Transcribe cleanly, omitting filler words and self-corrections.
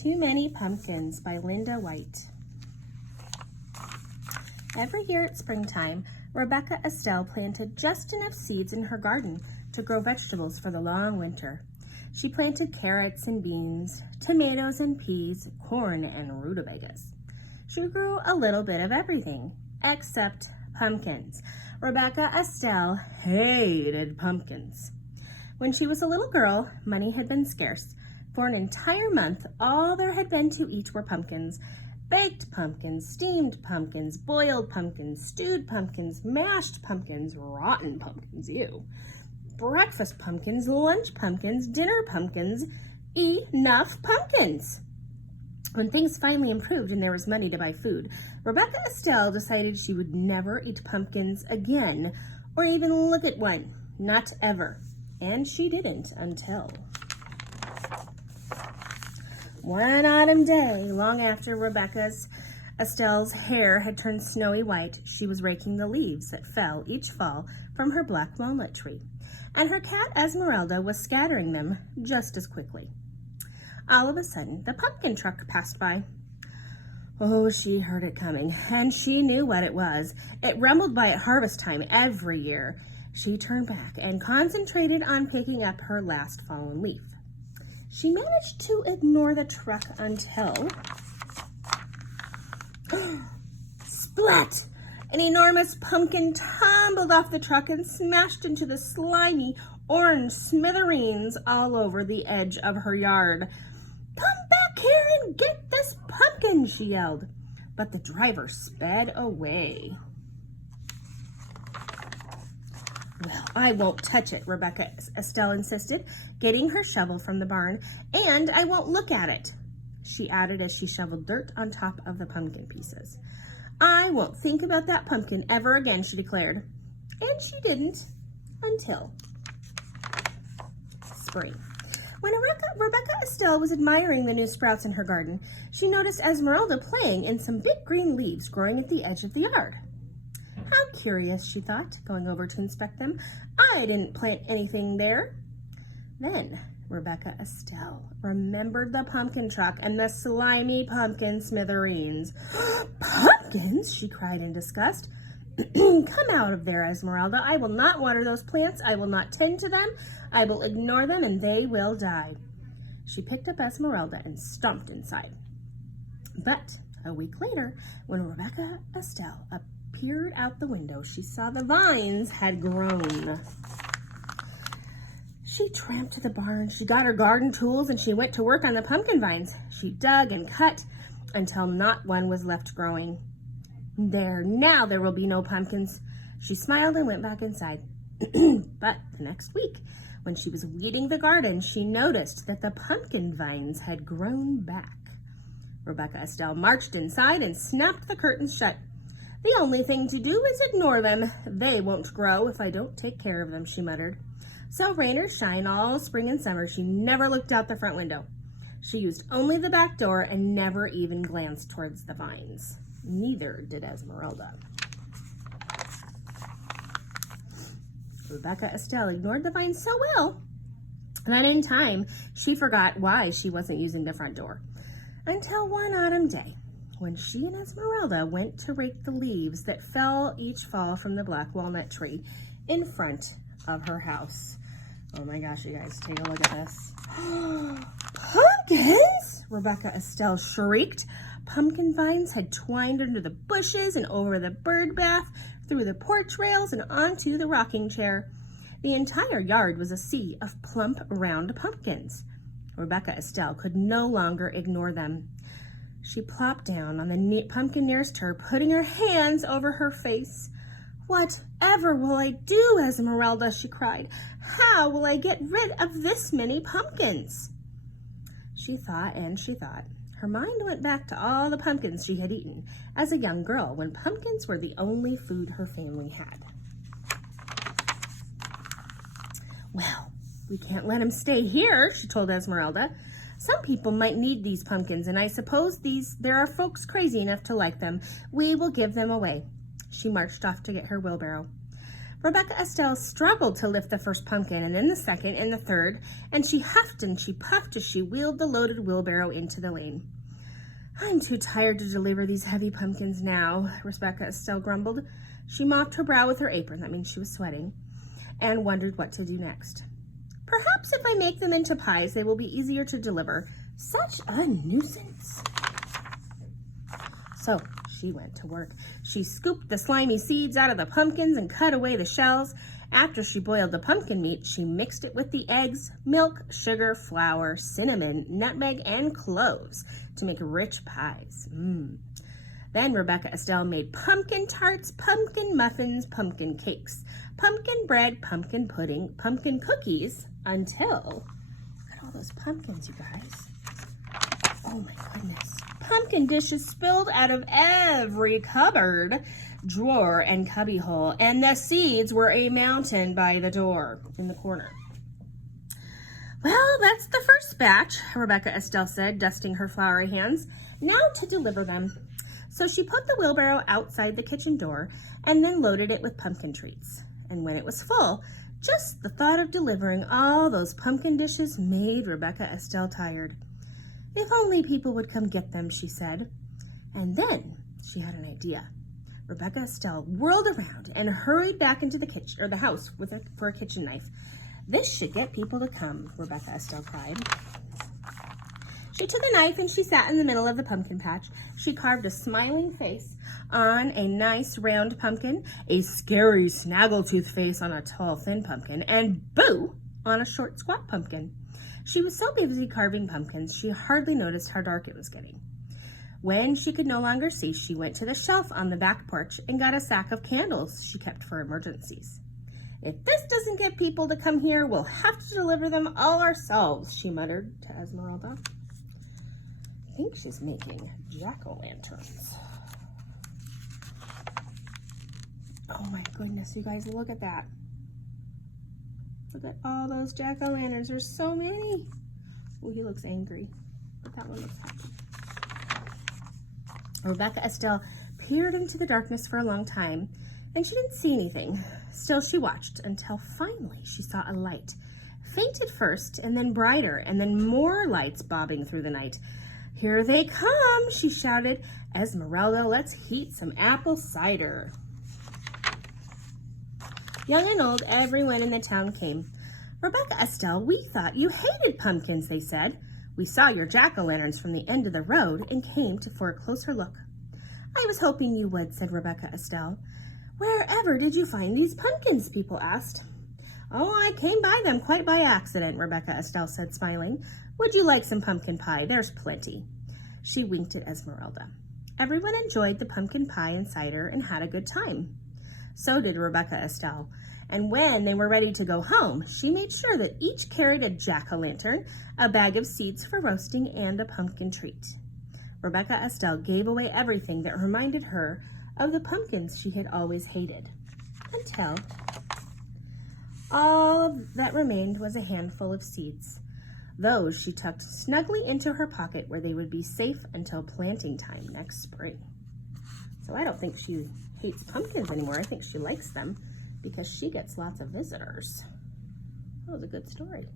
Too Many Pumpkins by Linda White. Every year at springtime, Rebecca Estelle planted just enough seeds in her garden to grow vegetables for the long winter. She planted carrots and beans, tomatoes and peas, corn and rutabagas. She grew a little bit of everything, except pumpkins. Rebecca Estelle hated pumpkins. When she was a little girl, money had been scarce. For an entire month, all there had been to eat were pumpkins. Baked pumpkins, steamed pumpkins, boiled pumpkins, stewed pumpkins, mashed pumpkins, rotten pumpkins, ew. Breakfast pumpkins, lunch pumpkins, dinner pumpkins, enough pumpkins. When things finally improved and there was money to buy food, Rebecca Estelle decided she would never eat pumpkins again, or even look at one, not ever. And she didn't until one autumn day, long after Rebecca Estelle's hair had turned snowy white, she was raking the leaves that fell each fall from her black walnut tree, and her cat Esmeralda was scattering them just as quickly. All of a sudden, the pumpkin truck passed by. Oh, she heard it coming, and she knew what it was. It rumbled by at harvest time every year. She turned back and concentrated on picking up her last fallen leaf. She managed to ignore the truck until splat! An enormous pumpkin tumbled off the truck and smashed into the slimy orange smithereens all over the edge of her yard. "Come back here and get this pumpkin," she yelled. But the driver sped away. "Well, I won't touch it," Rebecca Estelle insisted, getting her shovel from the barn, "and I won't look at it," she added as she shoveled dirt on top of the pumpkin pieces. "I won't think about that pumpkin ever again," she declared. And she didn't until spring. When Rebecca Estelle was admiring the new sprouts in her garden, she noticed Esmeralda playing in some big green leaves growing at the edge of the yard. "How curious," she thought, going over to inspect them. "I didn't plant anything there." Then Rebecca Estelle remembered the pumpkin truck and the slimy pumpkin smithereens. "Pumpkins!" she cried in disgust. "Come out of there, Esmeralda. I will not water those plants. I will not tend to them. I will ignore them and they will die." She picked up Esmeralda and stomped inside. But a week later, when Rebecca Estelle peered out the window, she saw the vines had grown. She tramped to the barn, she got her garden tools, and she went to work on the pumpkin vines. She dug and cut until not one was left growing. "There, now there will be no pumpkins." She smiled and went back inside. But the next week, when she was weeding the garden, she noticed that the pumpkin vines had grown back. Rebecca Estelle marched inside and snapped the curtains shut. "The only thing to do is ignore them. They won't grow if I don't take care of them," she muttered. So rain or shine, all spring and summer, she never looked out the front window. She used only the back door and never even glanced towards the vines. Neither did Esmeralda. Rebecca Estelle ignored the vines so well that in time she forgot why she wasn't using the front door. Until one autumn day, when she and Esmeralda went to rake the leaves that fell each fall from the black walnut tree in front of her house. Oh my gosh, you guys, take a look at this. "Pumpkins!" Rebecca Estelle shrieked. Pumpkin vines had twined under the bushes and over the bird bath, through the porch rails, and onto the rocking chair. The entire yard was a sea of plump, round pumpkins. Rebecca Estelle could no longer ignore them. She plopped down on the pumpkin nearest her, putting her hands over her face. "Whatever will I do, Esmeralda?" she cried. "How will I get rid of this many pumpkins?" She thought and she thought. Her mind went back to all the pumpkins she had eaten as a young girl when pumpkins were the only food her family had. "Well, we can't let them stay here," she told Esmeralda. "Some people might need these pumpkins, and I suppose there are folks crazy enough to like them. We will give them away." She marched off to get her wheelbarrow. Rebecca Estelle struggled to lift the first pumpkin, and then the second and the third, and she huffed and she puffed as she wheeled the loaded wheelbarrow into the lane. I'm too tired to deliver these heavy pumpkins now, Rebecca Estelle grumbled. She mopped her brow with her apron, that means she was sweating, and wondered what to do next. Perhaps if I make them into pies, they will be easier to deliver. Such a nuisance. So she went to work. She scooped the slimy seeds out of the pumpkins and cut away the shells. After she boiled the pumpkin meat, she mixed it with the eggs, milk, sugar, flour, cinnamon, nutmeg, and cloves to make rich pies. Then Rebecca Estelle made pumpkin tarts, pumpkin muffins, pumpkin cakes, pumpkin bread, pumpkin pudding, pumpkin cookies, until, look at all those pumpkins, you guys. Oh my goodness. Pumpkin dishes spilled out of every cupboard, drawer, and cubbyhole, and the seeds were a mountain by the door in the corner. Well, that's the first batch, Rebecca Estelle said, dusting her floury hands. Now to deliver them. So she put the wheelbarrow outside the kitchen door and then loaded it with pumpkin treats. And when it was full, just the thought of delivering all those pumpkin dishes made Rebecca Estelle tired. If only people would come get them, she said. And then she had an idea. Rebecca Estelle whirled around and hurried back into the kitchen or the house for a kitchen knife. This should get people to come, Rebecca Estelle cried. She took a knife and she sat in the middle of the pumpkin patch. She carved a smiling face on a nice round pumpkin, a scary snaggletooth face on a tall thin pumpkin, and boo on a short squat pumpkin. She was so busy carving pumpkins, she hardly noticed how dark it was getting. When she could no longer see, she went to the shelf on the back porch and got a sack of candles she kept for emergencies. If this doesn't get people to come here, we'll have to deliver them all ourselves, she muttered to Esmeralda. I think she's making jack-o'-lanterns. Oh my goodness, you guys, look at that. Look at all those jack-o'-lanterns. There's so many. Oh, he looks angry, but that one looks happy. Rebecca Estelle peered into the darkness for a long time, and she didn't see anything. Still, she watched until finally she saw a light. Faint at first, and then brighter, and then more lights bobbing through the night. Here they come, she shouted. Esmeralda, let's heat some apple cider. Young and old, everyone in the town came. Rebecca Estelle, we thought you hated pumpkins, they said. We saw your jack-o'-lanterns from the end of the road and came for a closer look. I was hoping you would, said Rebecca Estelle. Wherever did you find these pumpkins? People asked. Oh, I came by them quite by accident, Rebecca Estelle said, smiling. Would you like some pumpkin pie? There's plenty. She winked at Esmeralda. Everyone enjoyed the pumpkin pie and cider and had a good time. So did Rebecca Estelle. And when they were ready to go home, she made sure that each carried a jack-o'-lantern, a bag of seeds for roasting, and a pumpkin treat. Rebecca Estelle gave away everything that reminded her of the pumpkins she had always hated, until all that remained was a handful of seeds. Those she tucked snugly into her pocket where they would be safe until planting time next spring. So I don't think she hates pumpkins anymore. I think she likes them because she gets lots of visitors. That was a good story.